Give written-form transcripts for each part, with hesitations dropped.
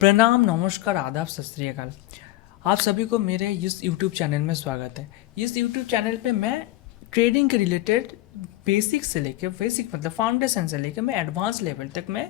प्रणाम, नमस्कार, आदाब, सत श्री अकाल। आप सभी को मेरे इस यूट्यूब चैनल में स्वागत है। इस यूट्यूब चैनल पे मैं ट्रेडिंग के रिलेटेड बेसिक से लेकर बेसिक मतलब फाउंडेशन से लेकर मैं एडवांस लेवल तक मैं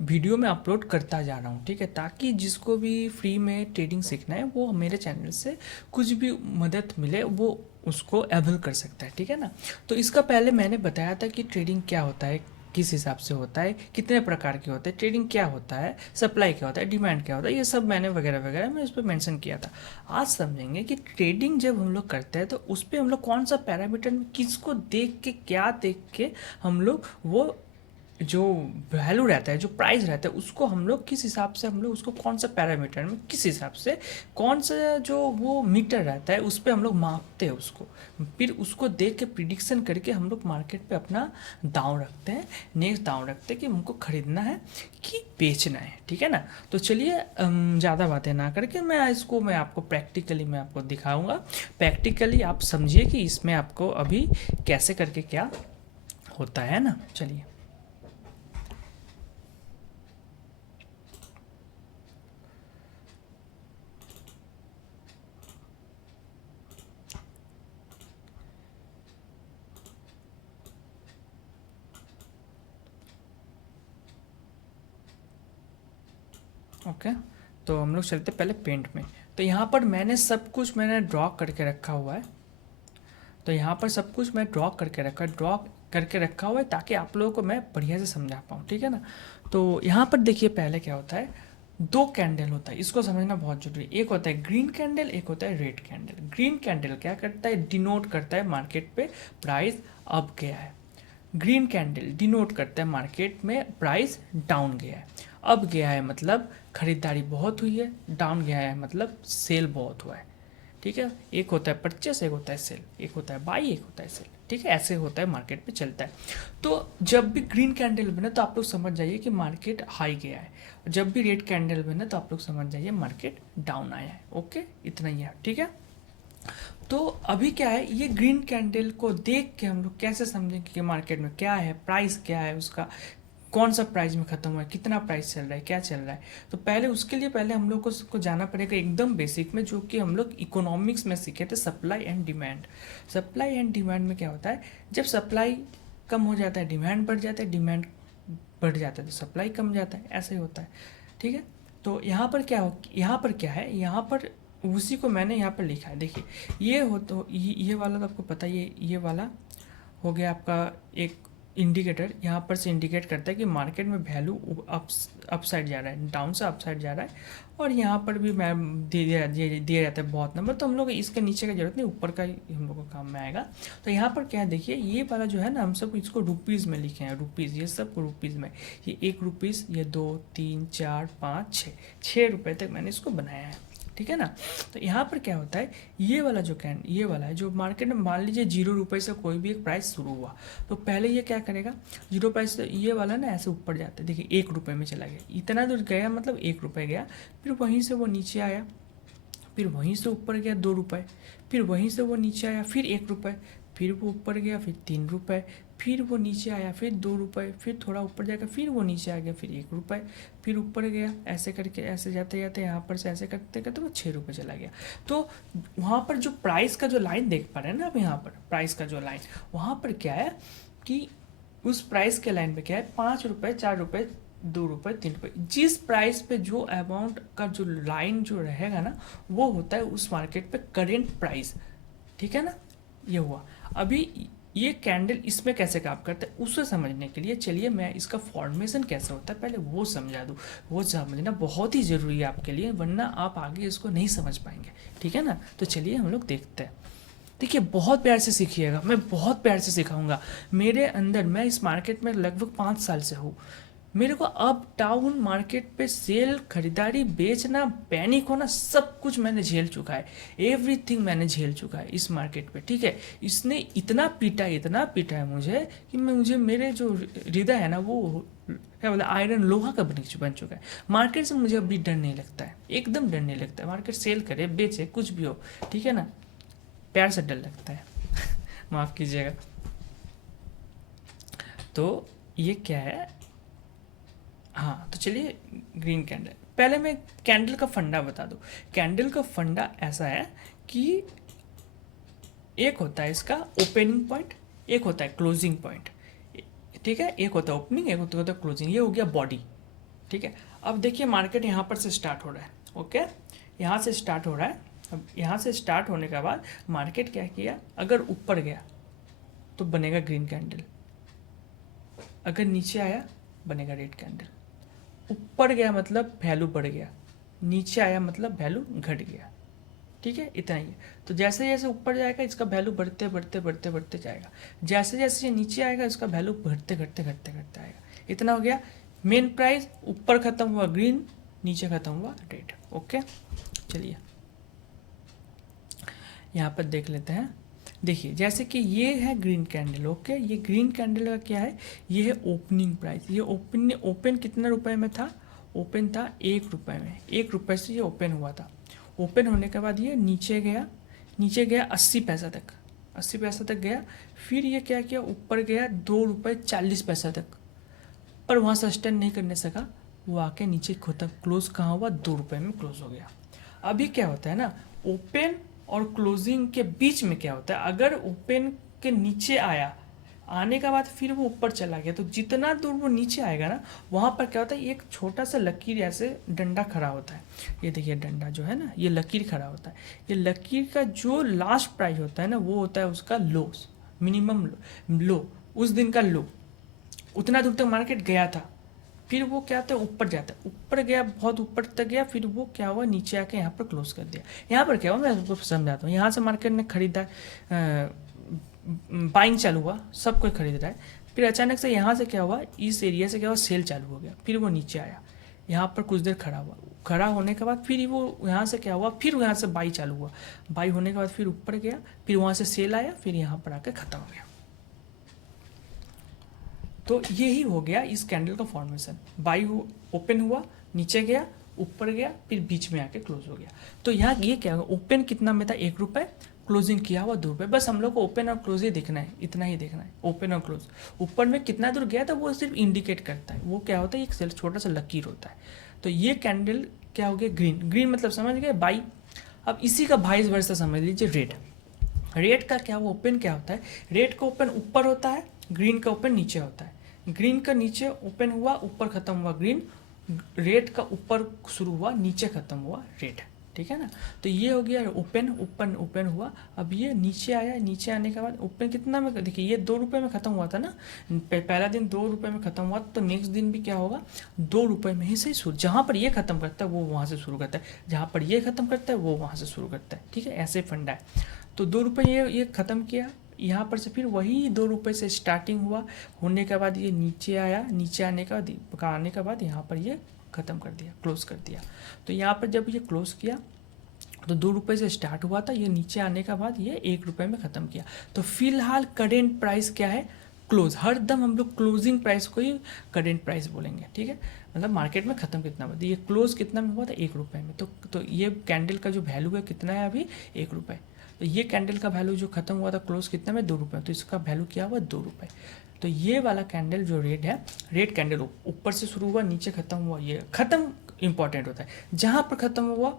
वीडियो में अपलोड करता जा रहा हूँ, ठीक है, ताकि जिसको भी फ्री में ट्रेडिंग सीखना है वो मेरे चैनल से कुछ भी मदद मिले वो उसको अवेल कर सकता है, ठीक है ना। तो इसका पहले मैंने बताया था कि ट्रेडिंग क्या होता है, किस हिसाब से होता है, कितने प्रकार के होते हैं, ट्रेडिंग क्या होता है, सप्लाई क्या होता है, डिमांड क्या होता है, ये सब मैंने वगैरह वगैरह मैं उस पर मेंशन किया था। आज समझेंगे कि ट्रेडिंग जब हम लोग करते हैं तो उस पर हम लोग कौन सा पैरामीटर में किसको देख के क्या देख के हम लोग वो जो वैल्यू रहता है, जो प्राइस रहता है, उसको हम लोग किस हिसाब से हम लोग उसको कौन सा पैरामीटर में किस हिसाब से कौन सा जो वो मीटर रहता है उस पर हम लोग मापते हैं उसको। फिर उसको देख के प्रिडिक्शन करके हम लोग मार्केट पे अपना दांव रखते हैं, नेक्स्ट दांव रखते हैं कि हमको खरीदना है कि बेचना है, ठीक है ना। तो चलिए ज़्यादा बातें ना करके मैं आपको प्रैक्टिकली मैं आपको दिखाऊंगा। प्रैक्टिकली आप समझिए कि इसमें आपको अभी कैसे करके क्या होता है ना। चलिए, ओके। तो हम लोग चलते पहले पेंट में। तो यहाँ पर मैंने सब कुछ मैंने ड्रॉ करके रखा हुआ है। तो यहाँ पर सब कुछ मैं ड्रॉ करके रखा हुआ है ताकि आप लोगों को मैं बढ़िया से समझा पाऊँ, ठीक है ना। तो यहाँ पर देखिए पहले क्या होता है, दो कैंडल होता है, इसको समझना बहुत जरूरी है। एक होता है ग्रीन कैंडल, एक होता है रेड कैंडल। ग्रीन कैंडल क्या करता है, डिनोट करता है मार्केट पे प्राइस अप गया है। ग्रीन कैंडल डिनोट करता है मार्केट में प्राइस डाउन गया है। अब गया है मतलब खरीदारी बहुत हुई है, डाउन गया है मतलब सेल बहुत हुआ है, ठीक है। एक होता है परचेस, एक होता है सेल, एक होता है बाई, एक होता है सेल, ठीक है। ऐसे होता है मार्केट में चलता है। तो जब भी ग्रीन कैंडल बने तो आप लोग समझ जाइए कि मार्केट हाई गया है, और जब भी रेड कैंडल बने तो आप लोग समझ जाइए मार्केट डाउन आया है। ओके, इतना ही है, ठीक है। तो अभी क्या है, ये ग्रीन कैंडल को देख के हम लोग कैसे समझेंगे कि मार्केट में क्या है, प्राइस क्या है उसका, कौन सा प्राइस में खत्म हुआ है, कितना प्राइस चल रहा है, क्या चल रहा है। तो पहले उसके लिए पहले हम लोग को जाना पड़ेगा एकदम बेसिक में, जो कि हम लोग इकोनॉमिक्स में सीखे थे, supply and demand. Supply and demand में क्या होता है, जब सप्लाई कम हो जाता है डिमांड बढ़ जाता है, डिमांड बढ़ जाता है तो सप्लाई कम हो जाता है, ऐसे ही होता है, ठीक है। तो यहाँ पर क्या है, यहाँ पर उसी को मैंने यहाँ पर लिखा है, देखिए। ये हो तो ये वाला तो आपको पता ही है, ये वाला हो गया आपका एक इंडिकेटर। यहाँ पर से इंडिकेट करता है कि मार्केट में वैल्यू अप साइड जा रहा है, डाउन से अप साइड जा रहा है। और यहाँ पर भी मैं दिया जाता है बहुत नंबर, तो हम लोग इसके नीचे का जरूरत नहीं, ऊपर का ही हम लोग को काम में आएगा। तो यहाँ पर क्या है, देखिए ये वाला जो है ना, हम सब इसको रुपीज़ में लिखे हैं, रुपीज़, ये सब रुपीज़ में। ये 1 रुपीज़, ये 2 3 4 5 6 6 रुपये तक मैंने इसको बनाया है, ठीक है ना। तो यहाँ पर क्या होता है, ये वाला है जो मार्केट में मान लीजिए 0 रुपये से कोई भी एक प्राइस शुरू हुआ, तो पहले ये क्या करेगा, 0 प्राइस से ये वाला ना ऐसे ऊपर जाता है, देखिए 1 रुपये में चला गया, इतना दूर गया मतलब 1 रुपये गया, फिर वहीं से वो नीचे आया, फिर वहीं से ऊपर गया 2 रुपये, फिर वहीं से वो नीचे आया फिर 1 रुपये, फिर वो ऊपर गया फिर 3 रुपये, फिर वो नीचे आया फिर 2 रुपये, फिर थोड़ा ऊपर जाएगा फिर वो नीचे आ गया फिर 1 रुपये, फिर ऊपर गया, ऐसे करके ऐसे जाते जाते यहाँ पर से ऐसे करते करते वो 6 रुपये चला गया। तो वहाँ पर जो प्राइस का जो लाइन देख पा रहे हैं ना आप, यहाँ पर प्राइस का जो लाइन, वहाँ पर क्या है कि उस प्राइस के लाइन पे क्या है, 5 रुपये, 4 रुपये, 2 रुपये, 3 रुपये, जिस प्राइस पे जो अमाउंट का जो लाइन जो रहेगा ना, वो होता है उस मार्केट पे करेंट प्राइस, ठीक है ना। ये हुआ। अभी ये कैंडल इसमें कैसे काम करता है उसे समझने के लिए चलिए मैं इसका फॉर्मेशन कैसे होता है पहले वो समझा दूँ। वो समझना बहुत ही ज़रूरी है आपके लिए, वरना आप आगे इसको नहीं समझ पाएंगे, ठीक है ना। तो चलिए हम लोग देखते हैं। देखिए बहुत प्यार से सीखिएगा, मैं बहुत प्यार से सिखाऊंगा। मेरे अंदर, मैं इस मार्केट में लगभग 5 साल से हूँ। मेरे को अप डाउन मार्केट पे सेल, खरीदारी, बेचना, पैनिक होना, सब कुछ मैंने झेल चुका है। एवरीथिंग मैंने झेल चुका है इस मार्केट पे, ठीक है। इसने इतना पीटा है मुझे कि मुझे मेरे जो हृदय है ना वो क्या बोला, आयरन लोहा का बन चुका है। मार्केट से मुझे अभी डर नहीं लगता है, एकदम डर नहीं लगता है। मार्केट सेल करे बेचे कुछ भी हो, ठीक है ना, प्यार से डर लगता है। माफ़ कीजिएगा। तो ये क्या है, हाँ तो चलिए ग्रीन कैंडल, पहले मैं कैंडल का फंडा बता दूं। कैंडल का फंडा ऐसा है कि एक होता है इसका ओपनिंग पॉइंट, एक होता है क्लोजिंग पॉइंट, ठीक है, एक होता है ओपनिंग, एक होता है क्लोजिंग, ये हो गया बॉडी, ठीक है। अब देखिए मार्केट यहाँ पर से स्टार्ट हो रहा है, ओके, यहाँ से स्टार्ट हो रहा है। अब यहाँ से स्टार्ट होने के बाद मार्केट क्या किया, अगर ऊपर गया तो बनेगा ग्रीन कैंडल, अगर नीचे आया बनेगा रेड कैंडल। ऊपर गया मतलब वैल्यू बढ़ गया, नीचे आया मतलब वैल्यू घट गया, ठीक है, इतना ही है। तो जैसे जैसे ऊपर जाएगा इसका वैल्यू बढ़ते बढ़ते बढ़ते बढ़ते जाएगा, जैसे जैसे ये नीचे आएगा इसका वैल्यू घटते घटते घटते घटते आएगा। इतना हो गया मेन प्राइस, ऊपर खत्म हुआ ग्रीन, नीचे खत्म हुआ रेड, ओके। चलिए यहाँ पर देख लेते हैं। देखिए जैसे कि ये है ग्रीन कैंडल, ओके, ये ग्रीन कैंडल का क्या है, ये है ओपनिंग प्राइस। ये ओपन कितना रुपए में था, ओपन था 1 रुपये में, 1 रुपये से ये ओपन हुआ था। ओपन होने के बाद ये नीचे गया, नीचे गया 80 पैसा तक, 80 पैसा तक गया। फिर ये क्या किया, ऊपर गया 2 रुपये 40 पैसा तक, पर वहाँ सस्टेन नहीं करने सका, वो आके नीचे खत्म, क्लोज कहाँ हुआ, 2 रुपये में क्लोज हो गया। अभी क्या होता है ना, ओपन और क्लोजिंग के बीच में क्या होता है, अगर ओपन के नीचे आया, आने के बाद फिर वो ऊपर चला गया, तो जितना दूर वो नीचे आएगा ना, वहाँ पर क्या होता है, एक छोटा सा लकीर ऐसे डंडा खड़ा होता है। ये देखिए डंडा जो है ना, ये लकीर खड़ा होता है। ये लकीर का जो लास्ट प्राइस होता है ना, वो होता है उसका लो, मिनिमम लो, उस दिन का लो। उतना दूर तक मार्केट गया था, फिर वो क्या था, ऊपर जाता है, ऊपर गया, बहुत ऊपर तक गया, फिर वो क्या हुआ, नीचे आके यहाँ पर क्लोज कर दिया। यहाँ पर क्या हुआ, मैं आपको समझाता हूँ। यहाँ से मार्केट ने खरीदा, बाइंग चालू हुआ, सब कोई खरीद रहा है। फिर अचानक से यहाँ से क्या हुआ, इस एरिया से क्या हुआ, सेल चालू हो गया, फिर वो नीचे आया, यहाँ पर कुछ देर खड़ा हुआ, खड़ा होने के बाद फिर वो यहाँ से क्या हुआ, फिर यहाँ से बाई चालू हुआ, बाई होने के बाद फिर ऊपर गया, फिर वहाँ से सेल आया, फिर यहाँ पर आके खत्म हो गया। तो यही हो गया इस कैंडल का फॉर्मेशन। बाई ओपन हुआ, नीचे गया, ऊपर गया, फिर बीच में आके क्लोज हो गया। तो यहाँ ये क्या होगा, ओपन कितना में था, 1 रुपये, क्लोजिंग किया हुआ 2 रुपये। बस हम लोग को ओपन और क्लोज ही देखना है, इतना ही देखना है, ओपन और क्लोज। ऊपर में कितना दूर गया था वो सिर्फ इंडिकेट करता है, वो क्या होता है, एक छोटा सा लकीर होता है। तो ये कैंडल क्या हो गया, ग्रीन, ग्रीन मतलब समझ गए बाई। अब इसी का वाइस वर्सा समझ लीजिए रेड। रेड का क्या, वो ओपन क्या होता है, रेड का ओपन ऊपर होता है, ग्रीन का ओपन नीचे होता है। ग्रीन का नीचे ओपन हुआ, ऊपर खत्म हुआ ग्रीन, रेड का ऊपर शुरू हुआ, नीचे खत्म हुआ रेड, ठीक है ना। तो ये हो गया ओपन, ओपन ओपन हुआ। अब ये नीचे आया, नीचे आने के बाद ओपन कितना में, देखिए ये 2 रुपये में खत्म हुआ था ना, पहला दिन 2 रुपये में खत्म हुआ, तो नेक्स्ट दिन भी क्या होगा, 2 रुपये में ही से शुरू, जहाँ पर ये खत्म करता है वो वहाँ से शुरू करता है, जहाँ पर ये खत्म करता है वो वहाँ से शुरू करता है, ठीक है, ऐसे फंडा है। तो 2 रुपये ये खत्म किया, यहाँ पर से फिर वही 2 रुपये से स्टार्टिंग हुआ, होने के बाद ये नीचे आया, नीचे आने के बाद यहाँ पर ये ख़त्म कर दिया, क्लोज कर दिया। तो यहाँ पर जब ये क्लोज किया तो 2 रुपये से स्टार्ट हुआ था, ये नीचे आने के बाद ये 1 रुपये में ख़त्म किया। तो फिलहाल करेंट प्राइस क्या है, क्लोज। हर दम हम लोग क्लोजिंग प्राइस को ही करेंट प्राइस बोलेंगे, ठीक है, मतलब मार्केट में ख़त्म कितना हुआ, ये क्लोज कितना में हुआ था, 1 रुपये में। तो ये कैंडल का जो वैल्यू है कितना है अभी, 1 रुपये। तो ये कैंडल का वैल्यू जो खत्म हुआ था क्लोज कितना में, 2 रुपये, तो इसका वैल्यू क्या हुआ, 2 रुपये। तो ये वाला कैंडल जो रेड है, रेड कैंडल ऊपर से शुरू हुआ, नीचे खत्म हुआ, ये खत्म इंपॉर्टेंट होता है, जहाँ पर खत्म हुआ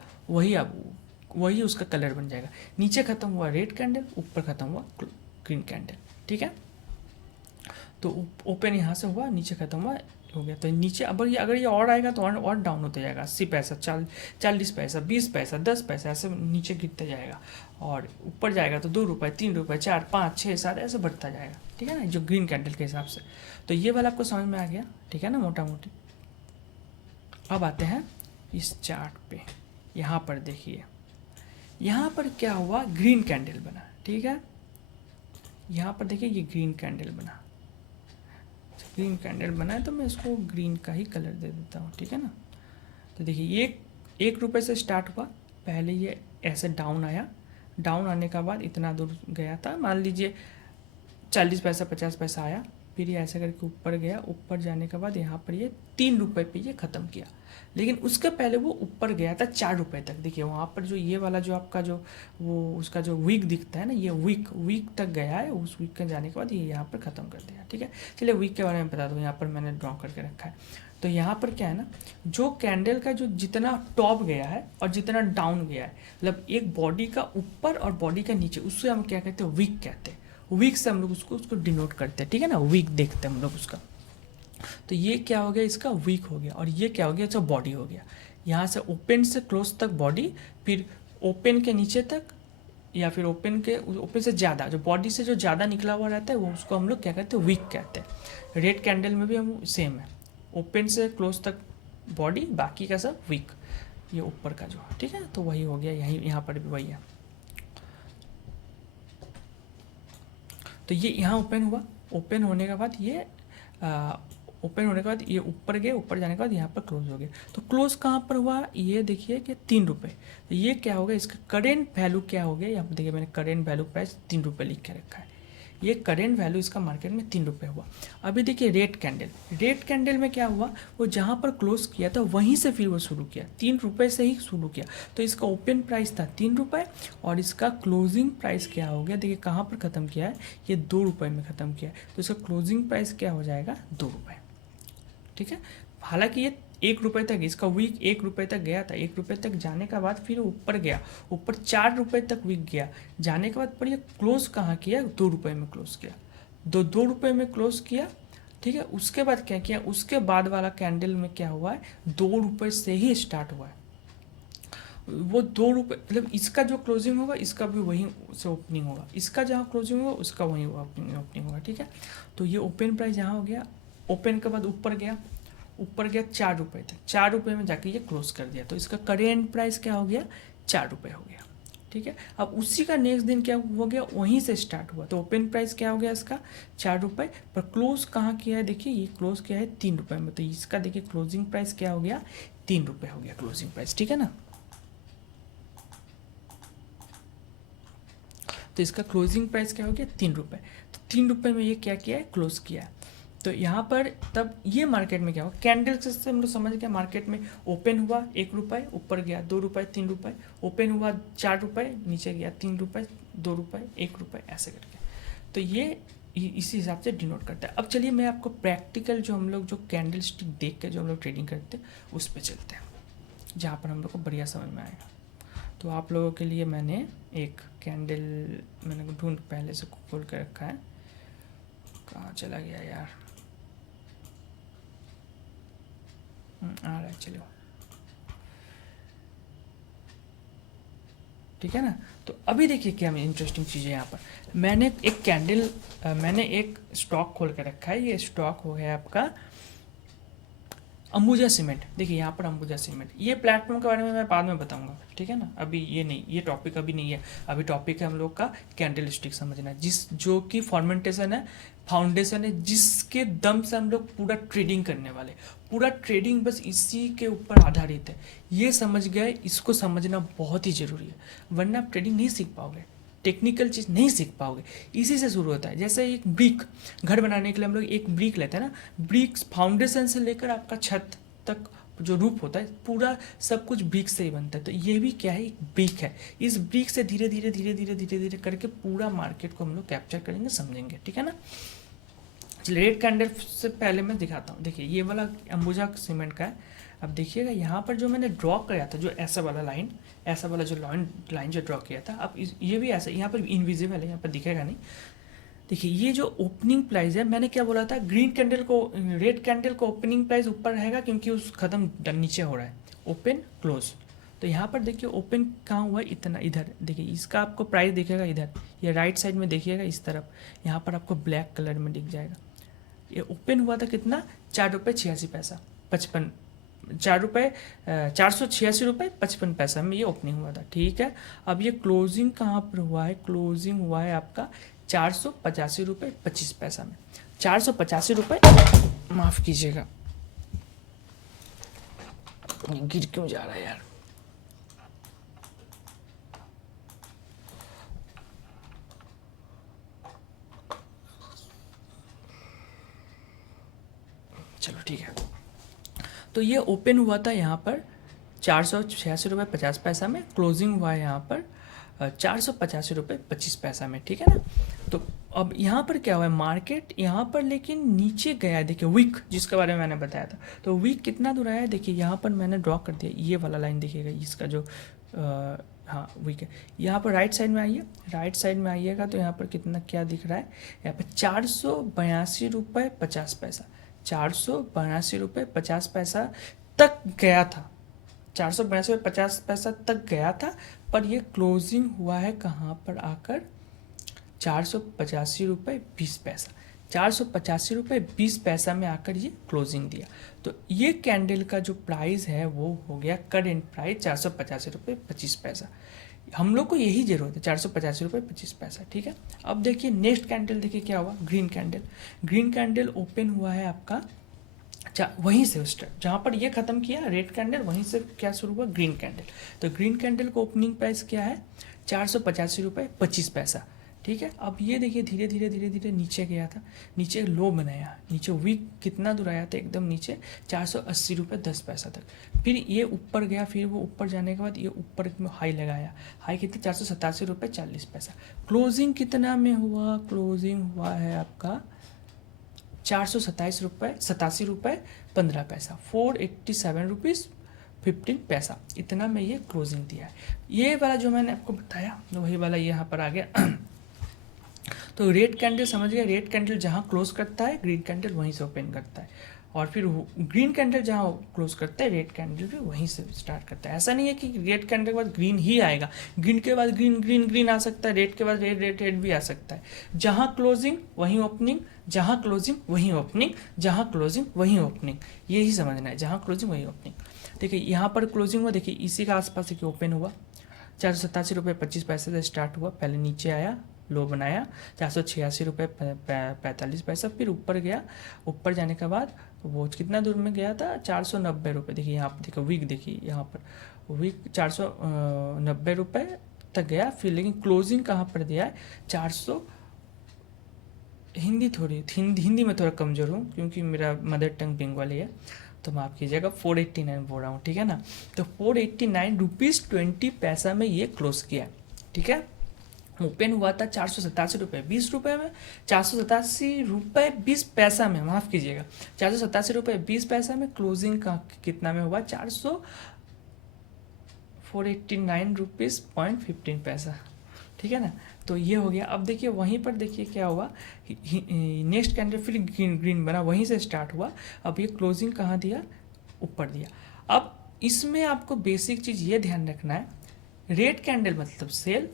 वही उसका कलर बन जाएगा। नीचे खत्म हुआ रेड कैंडल, ऊपर खत्म हुआ ग्रीन कैंडल, ठीक है। तो ओपन यहाँ से हुआ, नीचे खत्म हुआ, हो गया। तो नीचे अगर ये और आएगा तो और डाउन होते जाएगा, 80 पैसा, 40 पैसा, 20 पैसा, 10 पैसा, ऐसे नीचे गिरते जाएगा। और ऊपर जाएगा तो 2 रुपये, 3 रुपये, 4, 5, 6, 7 ऐसे बढ़ता जाएगा, ठीक है ना, जो ग्रीन कैंडल के हिसाब से। तो ये वाला आपको समझ में आ गया, ठीक है ना, मोटा मोटी। अब आते हैं इस चार्ट पे, यहाँ पर देखिए, यहाँ पर क्या हुआ, ग्रीन कैंडल बना, ठीक है। यहाँ पर देखिए ये ग्रीन कैंडल बना, ग्रीन कैंडल बना है, तो मैं इसको ग्रीन का ही कलर दे देता हूँ, ठीक है ना। तो देखिए ये 1 रुपये से स्टार्ट हुआ, पहले ये ऐसे डाउन आया, डाउन आने का बाद इतना दूर गया था, मान लीजिए 40 पैसा, 50 पैसा आया, फिर ये ऐसे करके ऊपर गया, ऊपर जाने के बाद यहाँ पर ये 3 रुपये पे ये ख़त्म किया। लेकिन उसके पहले वो ऊपर गया था 4 रुपये तक। देखिए वहाँ पर जो ये वाला जो आपका जो वो उसका जो वीक दिखता है ना, ये वीक तक गया है, उस वीक के जाने के बाद ये यहाँ पर ख़त्म कर दिया, ठीक है। चलिए वीक के बारे में बता दूँ, यहाँ पर मैंने ड्रॉ करके रखा है। तो यहाँ पर क्या है ना, जो कैंडल का जो जितना टॉप गया है और जितना डाउन गया है, मतलब एक बॉडी का ऊपर और बॉडी का नीचे, उससे हम क्या कहते हैं, वीक कहते हैं। वीक से हम लोग उसको डिनोट करते हैं, ठीक है ना, वीक देखते हैं हम लोग उसका। तो ये क्या हो गया, इसका वीक हो गया, और ये क्या हो गया, इसका बॉडी हो गया। यहाँ से ओपन से क्लोज तक बॉडी, फिर ओपन के नीचे तक, या फिर ओपन से ज़्यादा, जो बॉडी से जो ज़्यादा निकला हुआ रहता है वो उसको हम लोग क्या कहते हैं, वीक कहते हैं। रेड कैंडल में भी हम सेम है, ओपन से क्लोज तक बॉडी, बाकी का सब वीक, ये ऊपर का जो, ठीक है। तो वही हो गया, यही यहाँ पर भी वही है। तो ये यहाँ ओपन हुआ, ओपन होने के बाद ये ओपन होने के बाद ये ऊपर गए, ऊपर जाने के बाद यहाँ पर क्लोज हो गया। तो क्लोज कहाँ पर हुआ, ये देखिए कि 3 रुपये। तो ये क्या होगा, इसका करेंट वैल्यू क्या हो गया, यहाँ पर देखिए मैंने करेंट वैल्यू प्राइस 3 रुपये लिख के रखा है। ये करेंट वैल्यू इसका मार्केट में 3 रुपये हुआ। अभी देखिए रेड कैंडल में क्या हुआ, वो जहाँ पर क्लोज किया था वहीं से फिर वो शुरू किया, 3 रुपये से ही शुरू किया। तो इसका ओपन प्राइस था 3 रुपये, और इसका क्लोजिंग प्राइस क्या हो गया, देखिए कहाँ पर ख़त्म किया है, ये 2 रुपये में ख़त्म किया है। तो इसका क्लोजिंग प्राइस क्या हो जाएगा, 2 रुपये, ठीक है। हालांकि ये 1 रुपये तक, इसका वीक 1 रुपये तक गया था, 1 रुपये तक जाने के बाद फिर ऊपर गया, ऊपर 4 रुपये तक वीक गया, जाने के बाद पर ये क्लोज कहाँ किया, 2 रुपये में क्लोज किया, 2 रुपये में क्लोज किया, ठीक है। उसके बाद क्या किया, उसके बाद वाला कैंडल में क्या हुआ है, 2 रुपये से ही स्टार्ट हुआ है। वो 2 रुपये, मतलब इसका जो क्लोजिंग होगा इसका भी वहीं से ओपनिंग होगा, इसका जहाँ क्लोजिंग होगा उसका वहीं ओपनिंग होगा, ठीक है। तो ये ओपन प्राइस यहाँ हो गया, ओपन के बाद ऊपर गया 4 रुपये तक, 4 रुपये में जाके ये क्लोज कर दिया। तो इसका करेंट प्राइस क्या हो गया, 4 रुपये हो गया, ठीक है। अब उसी का नेक्स्ट दिन क्या हो गया, वहीं से स्टार्ट हुआ। तो ओपन प्राइस क्या हो गया इसका, 4 रुपये, पर क्लोज कहाँ किया है, देखिए ये क्लोज किया है 3 रुपये में। तो इसका देखिए क्लोजिंग प्राइस क्या हो गया, 3 रुपये हो गया क्लोजिंग प्राइस, ठीक है ना। तो इसका क्लोजिंग प्राइस क्या हो गया, 3 रुपये। तो 3 रुपये में ये क्या किया है, क्लोज किया है। तो यहाँ पर तब ये मार्केट में क्या हुआ, कैंडल से हम लोग समझ गया, मार्केट में ओपन हुआ 1 रुपये, ऊपर गया 2 रुपये, 3 रुपये, ओपन हुआ 4 रुपये, नीचे गया 3 रुपये, 2 रुपये, 1 रुपये, ऐसे करके। तो ये इसी हिसाब से डिनोट करता है। अब चलिए मैं आपको प्रैक्टिकल जो हम लोग जो कैंडल स्टिक देख के जो हम लोग ट्रेडिंग करते हैं उस पर चलते हैं, जहाँ पर हम लोग को बढ़िया समझ में आएगा। तो आप लोगों के लिए मैंने एक कैंडल मैंने ढूंढ पहले से खोल के रखा है, कहाँ चला गया यार, आ रहा है, चलो ठीक है ना। तो अभी देखिए क्या इंटरेस्टिंग चीज़ है, यहाँ पर मैंने एक स्टॉक खोल के रखा है। ये स्टॉक हो गया आपका अंबुजा सीमेंट। देखिए यहाँ पर अंबुजा सीमेंट, ये प्लेटफॉर्म के बारे में मैं बाद में बताऊंगा, ठीक है ना। अभी ये नहीं, ये टॉपिक अभी नहीं है। अभी टॉपिक है हम लोग का कैंडल स्टिक समझना, जो कि फॉर्मेंटेशन है, फाउंडेशन है, जिसके दम से हम लोग पूरा ट्रेडिंग करने वाले। पूरा ट्रेडिंग बस इसी के ऊपर आधारित है। ये समझ गए, इसको समझना बहुत ही ज़रूरी है, वरना आप ट्रेडिंग नहीं सीख पाओगे, टेक्निकल चीज़ नहीं सीख पाओगे। इसी से शुरू होता है। जैसे एक ब्रिक, घर बनाने के लिए हम लोग एक ब्रिक लेते हैं ना, ब्रिक्स फाउंडेशन से लेकर आपका छत तक जो रूप होता है पूरा सब कुछ ब्रिक से ही बनता है। तो ये भी क्या है, एक ब्रिक है। इस ब्रिक से धीरे धीरे करके पूरा मार्केट को हम लोग कैप्चर करेंगे, समझेंगे, ठीक है ना। रेड कैंडल से पहले मैं दिखाता हूँ। देखिए ये वाला अंबुजा सीमेंट का है। अब देखिएगा यहाँ पर जो मैंने ड्रॉ किया था, जो ऐसा वाला लाइन, ऐसा वाला जो लाइन जो ड्रॉ किया था, अब ये भी ऐसा, यहाँ पर इनविजिबल है, यहाँ पर दिखेगा नहीं। देखिए ये जो ओपनिंग प्राइस है, मैंने क्या बोला था, रेड कैंडल को ओपनिंग प्राइस ऊपर रहेगा क्योंकि उस खत्म नीचे हो रहा है, ओपन क्लोज। तो यहाँ पर देखिए ओपन कहाँ हुआ है, इतना इधर देखिए, इसका आपको प्राइस दिखेगा इधर, ये राइट साइड में देखिएगा इस तरफ, यहाँ पर आपको ब्लैक कलर में दिख जाएगा। ये ओपन हुआ था कितना, 4 रुपये 86 पैसा, 486 रुपये 55 पैसा में ये ओपनिंग हुआ था, ठीक है। अब ये क्लोजिंग कहाँ पर हुआ है, क्लोजिंग हुआ है आपका 485 रुपये 25 पैसा में। 485 रुपये, माफ़ कीजिएगा गिर क्यों जा रहा है यार। चलो ठीक है। तो ये ओपन हुआ था यहाँ पर 486 रुपये 50 पैसा में, क्लोजिंग हुआ है यहाँ पर 485 रुपये 25 पैसा में, ठीक है ना। तो अब यहाँ पर क्या हुआ है, मार्केट यहाँ पर लेकिन नीचे गया है। देखिए वीक जिसके बारे में मैंने बताया था, तो वीक कितना दूर आया है, देखिए यहाँ पर मैंने ड्रॉ कर दिया, ये वाला लाइन देखिएगा इसका जो हाँ वीक है। यहाँ पर राइट साइड में आइए, राइट साइड में आइएगा तो यहाँ पर कितना क्या दिख रहा है, यहाँ पर 482 रुपये 50 पैसा, 482 रुपये 50 पैसा तक गया था, 482 रुपये 50 पैसा तक गया था। पर ये क्लोजिंग हुआ है कहाँ पर आकर, 485 रुपये 20 पैसा, 485 रुपये 20 पैसा में आकर ये क्लोजिंग दिया। तो ये कैंडल का जो प्राइस है वो हो गया करेंट प्राइस 485 रुपये 25 पैसा। हम लोग को यही जरूरत है, 485 रुपये 25 पैसा, ठीक है। अब देखिए नेक्स्ट कैंडल, देखिए क्या हुआ, green candle. Green candle open हुआ है आपका वहीं से स्टार्ट, जहाँ पर ये खत्म किया रेड कैंडल, वहीं से क्या शुरू हुआ, ग्रीन कैंडल। तो ग्रीन कैंडल का ओपनिंग प्राइस क्या है, 485 रुपये 25 पैसा, ठीक है। अब ये देखिए धीरे धीरे धीरे धीरे नीचे गया था, नीचे लो बनाया, नीचे वीक कितना दूर आया था, एकदम नीचे 480 रुपये 10 पैसा तक। फिर ये ऊपर गया, फिर वो ऊपर जाने के बाद ये ऊपर हाई लगाया, हाई कितना 487 रुपये 40 पैसा। क्लोजिंग कितना में हुआ, क्लोजिंग हुआ है आपका 487 रुपये 15 पैसा, 487 रुपीज़ 15 पैसा, इतना में ये क्लोजिंग दिया है। ये वाला जो मैंने आपको बताया वही वाला यहाँ पर आ गया। तो रेड कैंडल समझ गया, रेड कैंडल जहाँ क्लोज करता है ग्रीन कैंडल वहीं से ओपन करता है, और फिर ग्रीन कैंडल जहाँ क्लोज करता है रेड कैंडल भी वहीं से स्टार्ट करता है। ऐसा नहीं है कि रेड कैंडल के बाद ग्रीन ही आएगा, ग्रीन के बाद ग्रीन ग्रीन ग्रीन आ सकता है, रेड के बाद रेड रेड रेड भी आ सकता है। जहाँ क्लोजिंग वहीं ओपनिंग, जहाँ क्लोजिंग वहीं ओपनिंग, जहाँ क्लोजिंग वहीं ओपनिंग, यही समझना है, जहाँ क्लोजिंग वहीं ओपनिंग। देखिए यहाँ पर क्लोजिंग हुआ, देखिए इसी का आसपास देखिए ओपन हुआ, 487 रुपये 25 पैसे से स्टार्ट हुआ, पहले नीचे आया, लो बनाया 486 रुपये 45 पैसा, फिर ऊपर गया, ऊपर जाने के बाद वो कितना दूर में गया था, 490 रुपये। देखिए यहाँ पर देखो वीक, देखिए यहाँ पर वीक 490 रुपये तक गया, फिर लेकिन क्लोजिंग कहाँ पर दिया है 400। हिंदी में थोड़ा कमज़ोर हूँ क्योंकि मेरा मदर टंग बंगाली है, तो माफ़ कीजिएगा, 489 बोल रहा हूँ, ठीक है ना। तो 489 रुपीज़ 20 पैसा में ये क्लोज किया, ठीक है। ओपन हुआ था 487 रुपये 20 रुपये में, 487 रुपये 20 पैसा में, माफ़ कीजिएगा, 487 रुपये 20 पैसा में। क्लोजिंग का कितना में हुआ, 489 रुपीज़ 15 पैसा, ठीक है ना। तो ये हो गया। अब देखिए वहीं पर देखिए क्या हुआ, नेक्स्ट कैंडल फिर ग्रीन ग्रीन बना, वहीं से स्टार्ट हुआ। अब ये क्लोजिंग कहाँ दिया, ऊपर दिया। अब इसमें आपको बेसिक चीज़ ये ध्यान रखना है, रेड कैंडल मतलब सेल,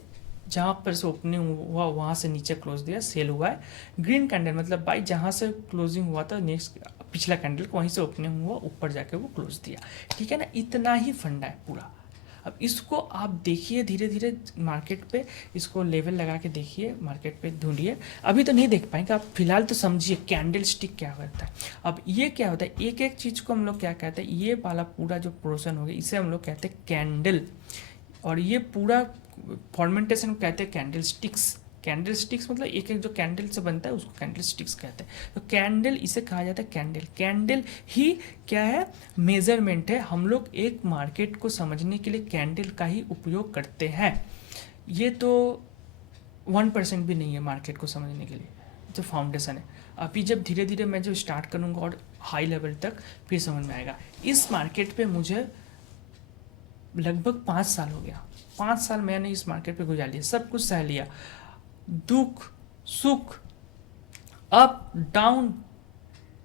जहाँ पर से ओपनिंग हुआ वहाँ से नीचे क्लोज दिया, सेल हुआ है। ग्रीन कैंडल मतलब बाई जहाँ से क्लोजिंग हुआ था नेक्स्ट पिछला कैंडल वहीं से ओपनिंग हुआ, ऊपर जाके वो क्लोज दिया, ठीक है ना। इतना ही फंडा है पूरा। अब इसको आप देखिए धीरे धीरे मार्केट पे, इसको लेवल लगा के देखिए, मार्केट पे ढूंढिए। अभी तो नहीं देख पाएंगे आप, फिलहाल तो समझिए कैंडल स्टिक क्या होता है। अब ये क्या होता है, एक एक चीज़ को हम लोग क्या कहते हैं, ये वाला पूरा जो पोर्शन हो गया इसे हम लोग कहते हैं कैंडल, और ये पूरा फॉर्मेंटेशन कहते हैं कैंडल स्टिक्स। कैंडल स्टिक्स मतलब एक एक जो कैंडल से बनता है उसको कैंडल स्टिक्स कहते हैं। तो कैंडल इसे कहा जाता है कैंडल। कैंडल ही क्या है, मेजरमेंट है। हम लोग एक मार्केट को समझने के लिए कैंडल का ही उपयोग करते हैं। ये तो 1% भी नहीं है मार्केट को समझने के लिए, जो फाउंडेशन है। अभी जब धीरे धीरे मैं जो स्टार्ट करूँगा और हाई लेवल तक फिर समझ में आएगा। इस मार्केट पे मुझे लगभग 5 साल हो गया, 5 साल मैंने इस मार्केट पे गुजार लिया, सब कुछ सह लिया, दुख सुख अप डाउन,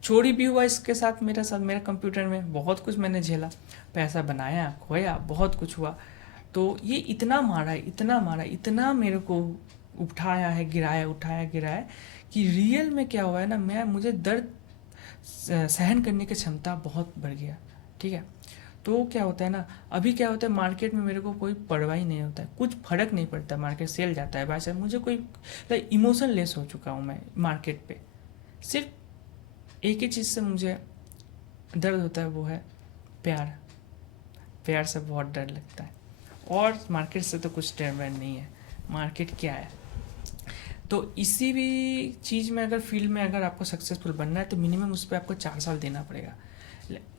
चोरी भी हुआ इसके साथ, मेरे साथ, मेरे कंप्यूटर में बहुत कुछ मैंने झेला, पैसा बनाया, खोया, बहुत कुछ हुआ। तो ये इतना मारा, इतना मारा, इतना मेरे को उठाया है, गिराया, उठाया, गिराया, कि रियल में क्या हुआ है ना, मुझे दर्द सहन करने की क्षमता बहुत बढ़ गया, ठीक है। तो क्या होता है ना, अभी क्या होता है मार्केट में मेरे को कोई परवाह ही नहीं होता है, कुछ फर्क नहीं पड़ता, मार्केट सेल जाता है भाई, मुझे कोई इमोशन लेस हो चुका हूँ मैं मार्केट पे। सिर्फ एक ही चीज़ से मुझे दर्द होता है, वो है प्यार। प्यार से बहुत डर लगता है, और मार्केट से तो कुछ डर नहीं है। मार्केट क्या है, तो इसी भी चीज़ में अगर फील्ड में अगर आपको सक्सेसफुल बनना है तो मिनिमम उस पर आपको 4 साल देना पड़ेगा।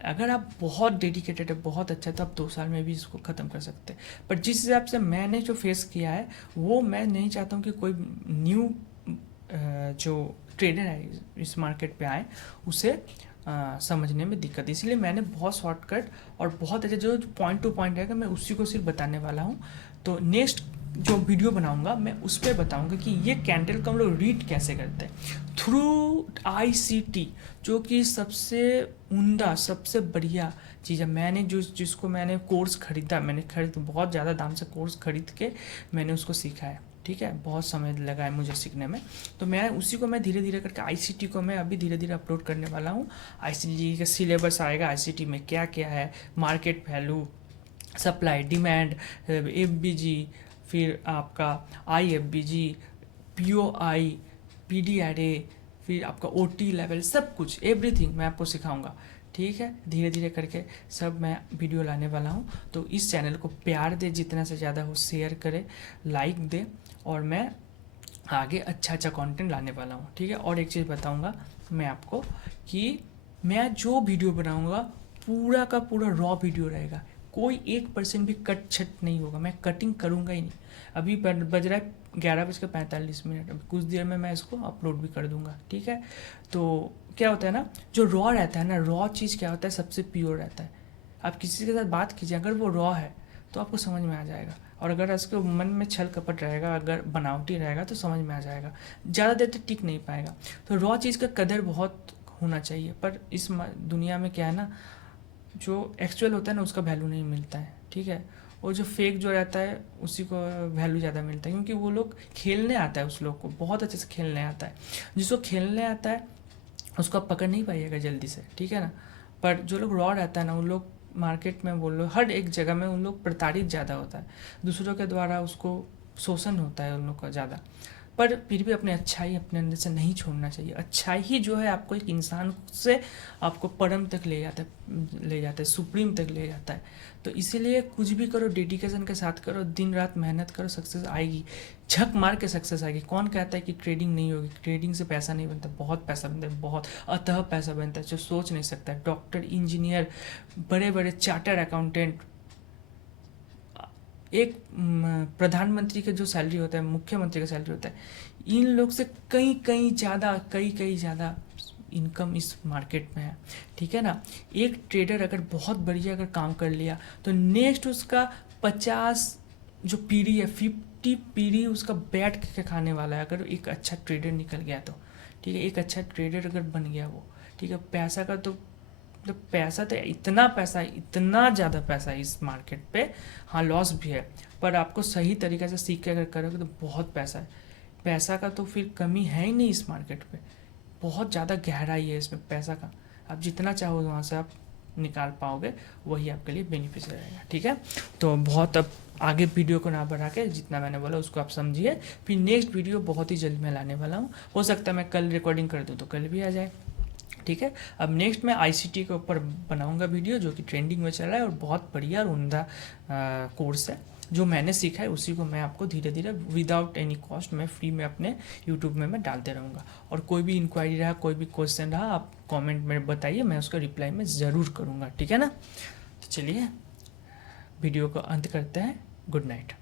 अगर आप बहुत डेडिकेटेड है, बहुत अच्छा है, तो आप 2 साल में भी इसको ख़त्म कर सकते हैं। पर जिस हिसाब से मैंने जो फेस किया है, वो मैं नहीं चाहता हूँ कि कोई न्यू जो ट्रेडर है इस मार्केट पे आए उसे समझने में दिक्कत, इसलिए मैंने बहुत शॉर्टकट और बहुत अच्छे जो पॉइंट टू पॉइंट रहेगा मैं उसी को सिर्फ बताने वाला हूँ। तो नेक्स्ट जो वीडियो बनाऊंगा मैं उस पर बताऊंगा कि ये कैंडल को हम लोग रीड कैसे करते हैं थ्रू ICT, जो कि सबसे उम्दा सबसे बढ़िया चीज़ है। मैंने जिसको मैंने कोर्स खरीदा, मैंने बहुत ज़्यादा दाम से कोर्स खरीद के मैंने उसको सीखा है, ठीक है, बहुत समय लगा है मुझे सीखने में। तो मैं उसी को मैं धीरे धीरे करके ICT को मैं अभी धीरे धीरे अपलोड करने वाला हूँ। ICT का सिलेबस आएगा, ICT में क्या क्या है, market value, supply demand, FBG, फिर आपका IFBG, POI, PD array, फिर आपका OT लेवल, सब कुछ एवरीथिंग मैं आपको सिखाऊंगा, ठीक है। धीरे धीरे करके सब मैं वीडियो लाने वाला हूँ। तो इस चैनल को प्यार दे, जितना से ज़्यादा हो शेयर करे, लाइक दे, और मैं आगे अच्छा अच्छा कंटेंट लाने वाला हूँ, ठीक है। और एक चीज़ बताऊँगा मैं आपको कि मैं जो वीडियो बनाऊँगा पूरा का पूरा रॉ वीडियो रहेगा, कोई 1% भी कट छट नहीं होगा, मैं कटिंग करूँगा ही नहीं। अभी बज रहा है 11:45, अभी कुछ देर में मैं इसको अपलोड भी कर दूँगा, ठीक है। तो क्या होता है ना, जो रॉ रहता है ना, रॉ चीज़ क्या होता है, सबसे प्योर रहता है। आप किसी के साथ बात कीजिए, अगर वो रॉ है तो आपको समझ में आ जाएगा, और अगर उसके मन में छल कपट रहेगा, अगर बनावटी रहेगा तो समझ में आ जाएगा, ज़्यादा देर तक टिक नहीं पाएगा। तो रॉ चीज़ का कदर बहुत होना चाहिए, पर इस दुनिया में क्या है ना, जो एक्चुअल होता है ना उसका वैल्यू नहीं मिलता है, ठीक है। और जो फेक जो रहता है उसी को वैल्यू ज़्यादा मिलता है, क्योंकि वो लोग खेलने आता है, उस लोग को बहुत अच्छे से खेलने आता है। जिसको खेलने आता है उसको आप पकड़ नहीं पाइएगा जल्दी से, ठीक है ना। पर जो लोग रॉ रहता है ना, उन लोग मार्केट में बोल लो हर एक जगह में उन लोग प्रताड़ित ज़्यादा होता है, दूसरों के द्वारा उसको शोषण होता है उन लोग का ज़्यादा। पर फिर भी अपने अच्छाई अपने अंदर से नहीं छोड़ना चाहिए। अच्छाई ही जो है आपको एक इंसान से आपको परम तक ले जाता है, सुप्रीम तक ले जाता है। तो इसीलिए कुछ भी करो डेडिकेशन के साथ करो, दिन रात मेहनत करो, सक्सेस आएगी, झक मार के सक्सेस आएगी। कौन कहता है कि ट्रेडिंग नहीं होगी? ट्रेडिंग से पैसा नहीं बनता, बहुत पैसा बनता है, बहुत अतः पैसा बनता है जो सोच नहीं सकता है। डॉक्टर, इंजीनियर, बड़े बड़े चार्टर अकाउंटेंट, एक प्रधानमंत्री का जो सैलरी होता है, मुख्यमंत्री का सैलरी होता है, इन लोग से कई ज़्यादा इनकम इस मार्केट में है, ठीक है ना। एक ट्रेडर अगर बहुत बढ़िया अगर काम कर लिया तो नेक्स्ट उसका 50 जो पीढ़ी है, 50 पीढ़ी उसका बैठ के खाने वाला है, अगर एक अच्छा ट्रेडर निकल गया तो, ठीक है। एक अच्छा ट्रेडर अगर बन गया वो, ठीक है। पैसा का तो पैसा तो इतना ज़्यादा पैसा है इस मार्केट पे। हाँ, लॉस भी है, पर आपको सही तरीके से सीख के अगर करोगे तो बहुत पैसा है। पैसा का तो फिर कमी है ही नहीं इस मार्केट पे, बहुत ज़्यादा गहराई है इसमें पैसा का। आप जितना चाहो वहाँ से आप निकाल पाओगे, वही आपके लिए बेनिफिशियल रहेगा, ठीक है। तो बहुत अब आगे वीडियो को ना बढ़ा के जितना मैंने बोला उसको आप समझिए। फिर नेक्स्ट वीडियो बहुत ही जल्द मैं लाने वाला हूँ, हो सकता है मैं कल रिकॉर्डिंग कर दूँ तो कल भी आ जाए, ठीक है। अब नेक्स्ट मैं ICT के ऊपर बनाऊंगा वीडियो, जो कि ट्रेंडिंग में चल रहा है और बहुत बढ़िया और उम्दा कोर्स है। जो मैंने सीखा है उसी को मैं आपको धीरे धीरे विदाउट एनी कॉस्ट मैं फ्री में अपने यूट्यूब में मैं डालते रहूँगा। और कोई भी इंक्वायरी रहा, कोई भी क्वेश्चन रहा, आप कमेंट में बताइए, मैं उसका रिप्लाई में ज़रूर करूँगा, ठीक है ना। तो चलिए वीडियो को अंत करते हैं। Good night.